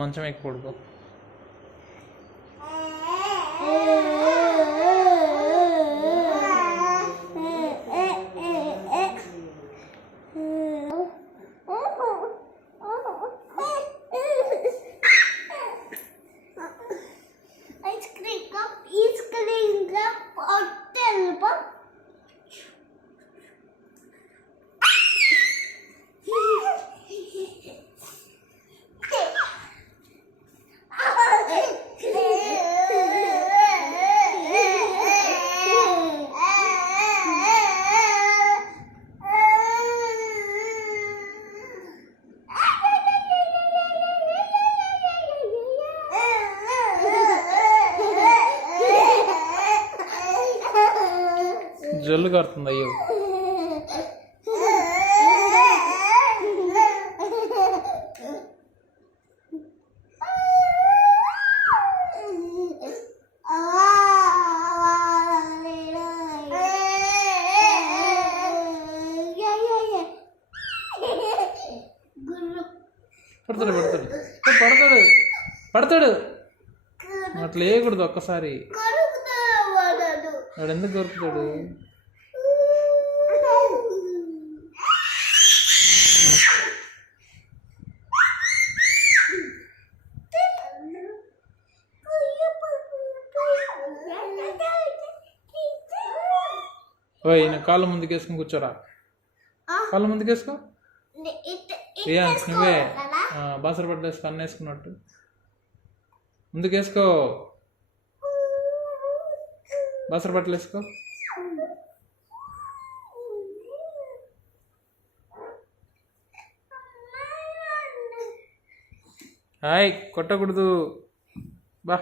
మంచం ఎక్కి పడుకో. జల్లు కారుతుంది. అయ్యో పడతాడు పడతాడు పడతాడు పడతాడు. అట్లా వేయకూడదు ఒక్కసారి. వాడు ఎందుకు దొరుకుతాడు? ఓయ్ నా కాళ్ళ ముందుకు వేసుకుని కూర్చోరా. కాళ్ళ ముందుకు వేసుకో. నువ్వే బాసర పట్టు వేసుకో, అన్న వేసుకున్నట్టు ముందుకు వేసుకో. బాసర బట్టలు వేసుకో. హాయ్ కొట్టకూడదు. బా